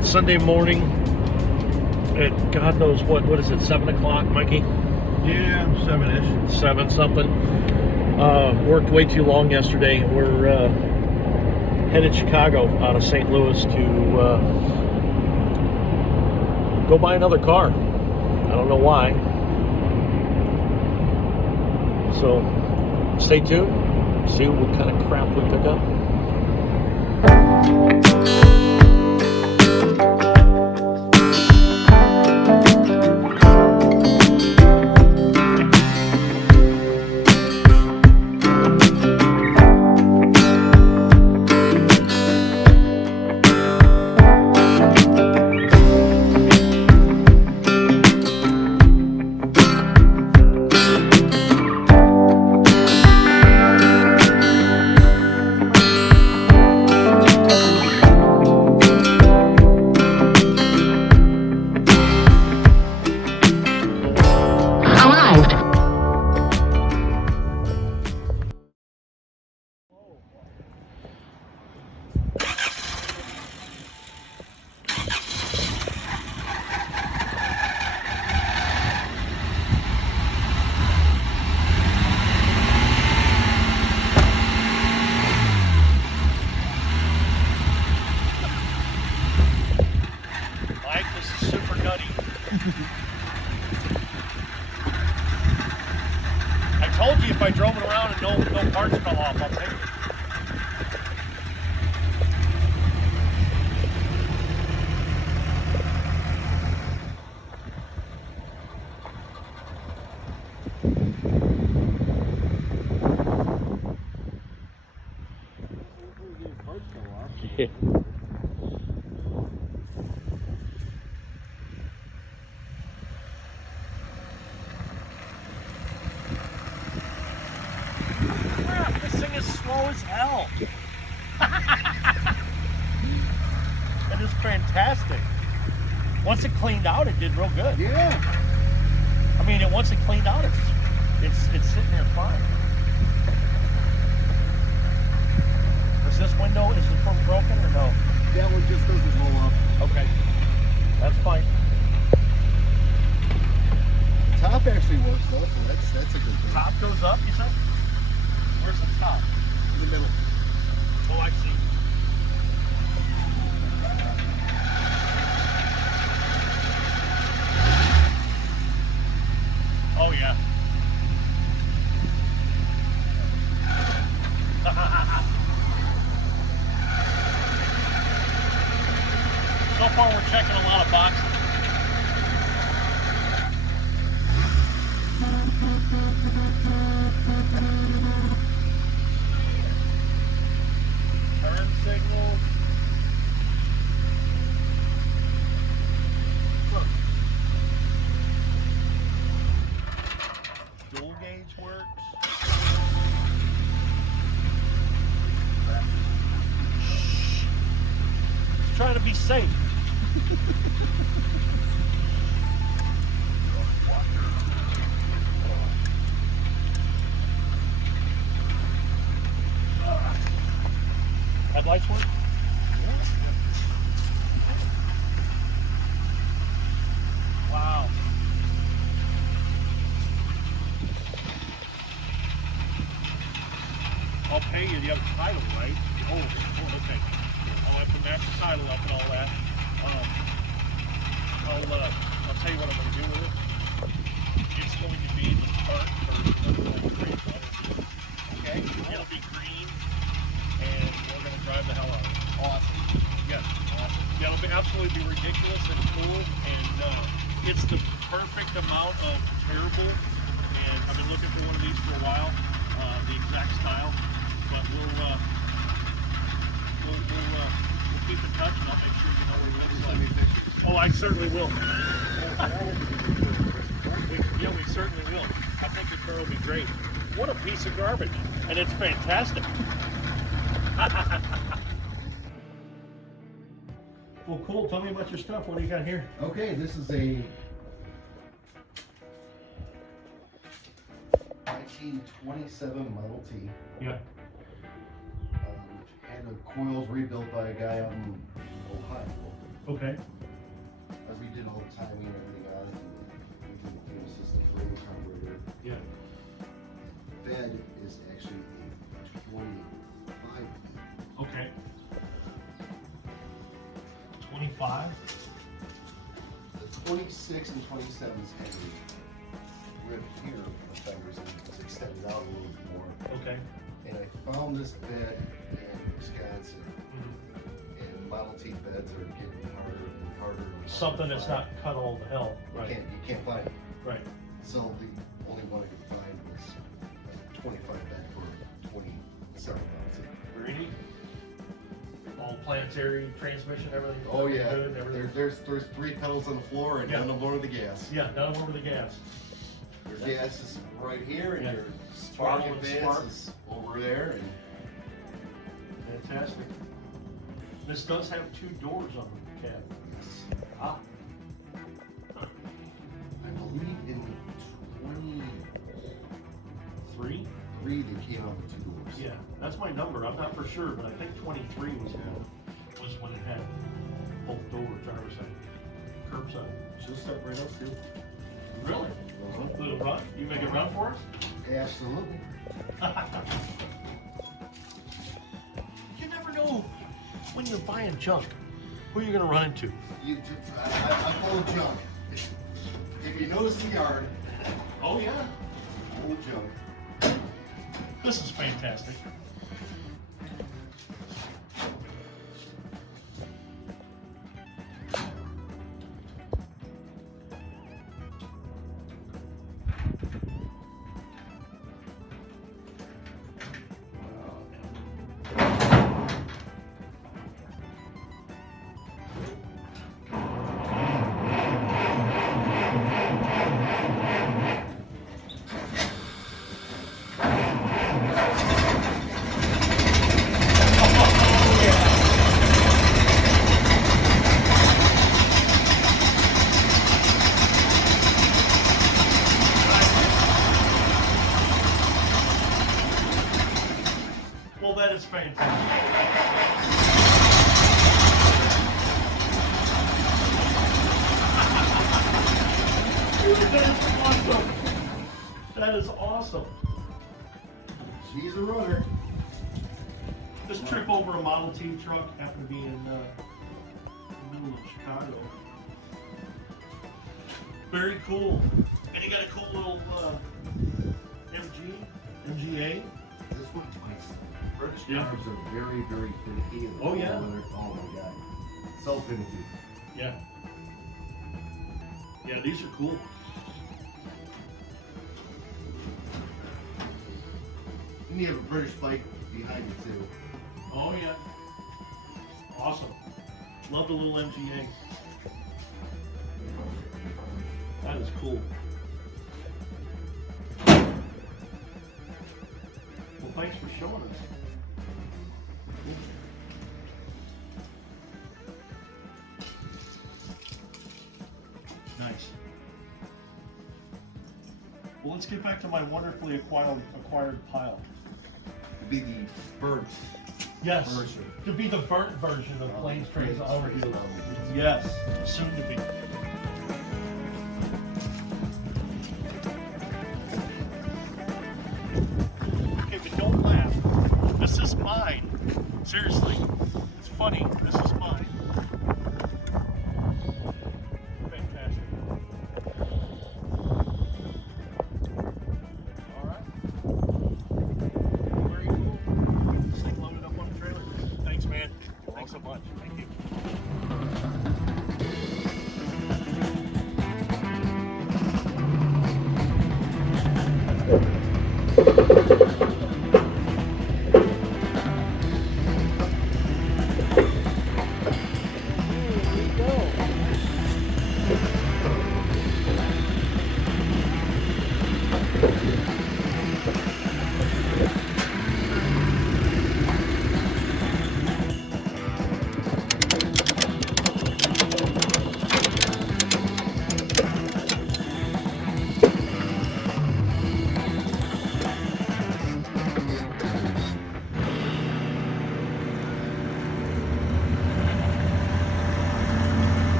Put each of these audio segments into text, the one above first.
right, Sunday morning at God knows what is it, 7 o'clock, Mikey? Yeah, 7-ish. 7 something. Worked way too long yesterday. We're headed Chicago out of St. Louis to go buy another car. I don't know why. So stay tuned, see what kind of crap we pick up. Mike, this is super nutty. I told you if I drove it around and no parts fell off, I'll take it. Yeah. Crap, this thing is slow as hell. It is fantastic. Once it cleaned out, it did real good. Yeah. I mean, once it cleaned out, it's sitting there fine. Is this window, is it broken or no? That one just doesn't roll up. Okay, that's fine. Top actually works though, so that's a good thing. Top goes up, you said? Where's the top? In the middle. Oh, I see. Oh, yeah. So far, we're checking a lot of boxes. Turn signals. Look. Dual gauge works. Just trying to be safe. Headlights work? Wow. I'll pay you. You have a title, right? Oh, okay. I'll have to match the title up and all that. I'll tell you what I'm going to do with it. It's going to be parked for okay? It'll be green, and we're going to drive the hell out of it. Awesome. Yes. Awesome. Yeah, it'll be absolutely ridiculous and cool, and it's the perfect amount of terrible. And I've been looking for one of these for a while, the exact style. But we'll keep in touch, and I'll make sure you know where it looks like. Oh, I certainly will. We certainly will. I think the car will be great. What a piece of garbage, and it's fantastic. Well, cool. Tell me about your stuff. What do you got here? Okay, this is a 1927 Model T. Yeah. Had the coils rebuilt by a guy out in Ohio. Okay. We did all the timing and everything on it. We did the fuel system, frame carburetor. Yeah. Bed is actually a 25. Okay. 25. The 26 and 27 is heavy. Rib here, the fenders, and it's extended out a little bit more. Okay. And I found this bed in Wisconsin. Mm-hmm. And Model T beds are getting harder and harder. Something that's not cut all to hell. Right. You can't find it. Right. So the only one I could find was a 25 bed for 27 miles. Very neat. All planetary transmission, everything. Oh yeah, Good, everything. there's 3 pedals on the floor and Yeah. none of them are the gas. Yeah, none over the gas. Your gas is right here and Yeah. your Throttle spark and advance spark. is over there. And Fantastic. This does have 2 doors on the cab. yes, Ah. I believe in 3? 23 they came out with 2 doors. Yeah, that's my number. I'm not for sure, but I think 23 was when it had both doors, driver's side, curbside. She'll start right up too. Really? Little run? You make a run for us? Absolutely. You never know when you're buying junk who you're gonna run into. I'm full of junk. If you notice the yard, Oh yeah. full of junk. This is fantastic. Well, that is fantastic. That is awesome. That is awesome. She's a runner. This trip over a Model T truck happened to be in the middle of Chicago. Very cool. And you got a cool little MGA. This one's nice. British Yeah. cars are very, very finicky. And Oh, yeah. Oh my god. So finicky. Yeah. Yeah, these are cool. And you have a British bike behind you too. Oh yeah. Awesome. Love the little MGA. That is cool. Well, thanks for showing us. Nice. Well, let's get back to my wonderfully acquired pile. It'd be the burnt Yes, version. to be the burnt version of Plains Trains Plains Automobile. Trains Automobile. Yes, soon to be. Okay, but don't laugh. This is mine. Seriously, it's funny. This is mine. Fantastic. All right. Very cool. This thing loaded up on the trailer. Thanks, man. Thanks so much. Thank you.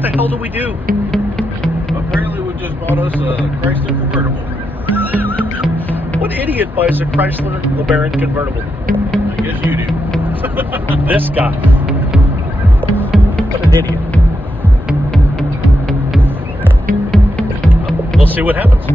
what the hell do we do? Apparently we just bought us a Chrysler convertible. What idiot buys a Chrysler LeBaron convertible? I guess you do. This guy. What an idiot. We'll see what happens.